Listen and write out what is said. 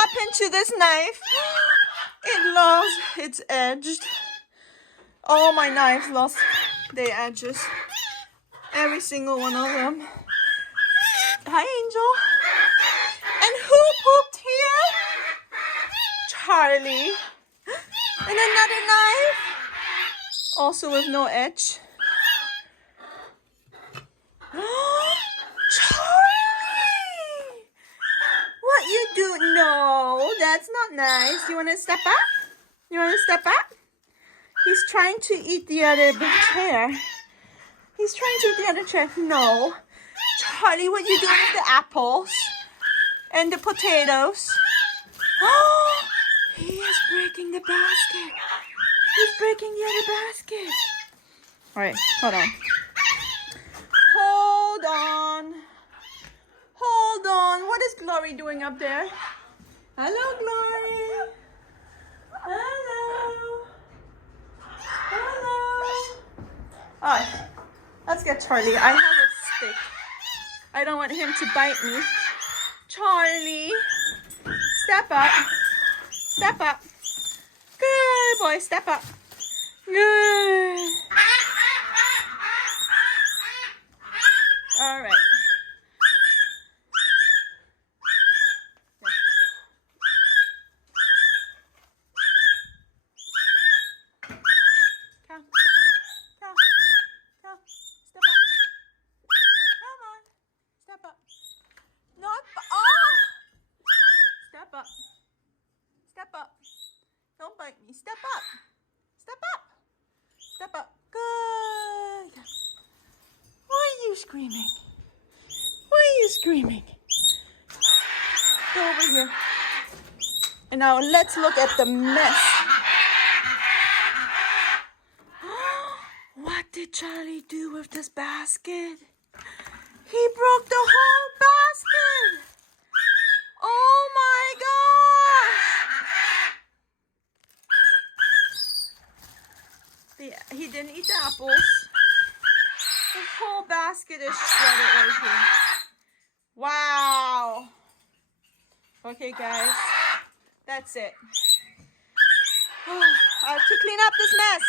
happened to this knife? It lost its edge. All my knives lost their edges. Every single one of them. Hi, Angel. And who pooped here? Charlie. And another knife. Also with no edge. Charlie! What you do? No, that's not nice. You want to step up? You want to step up? He's trying to eat the other big chair. He's trying to eat the other chair. No. Charlie, what you doing with the apples? And the potatoes? Oh, he is breaking the basket. He's breaking the other basket. All right, hold on. Hold on. Hold on. What is Glory doing up there? Hello, Glory. Hello. Hello. All right, let's get Charlie. I have a stick. I don't want him to bite me. Charlie, step up. Step up. Good boy, step up. Good. All right. Come. Come. Come. Step up. Come on. Step up. Not. Oh! Step up. Step up. Don't bite me. Step up. Step up. Step up. Good. Why are you screaming? Why are you screaming? Go over here. And now let's look at the mess. What did Charlie do with this basket? He broke the whole basket. Oh my gosh. He didn't eat the apples. The whole basket is shredded right here. Wow. Okay, guys. That's it. I have to clean up this mess.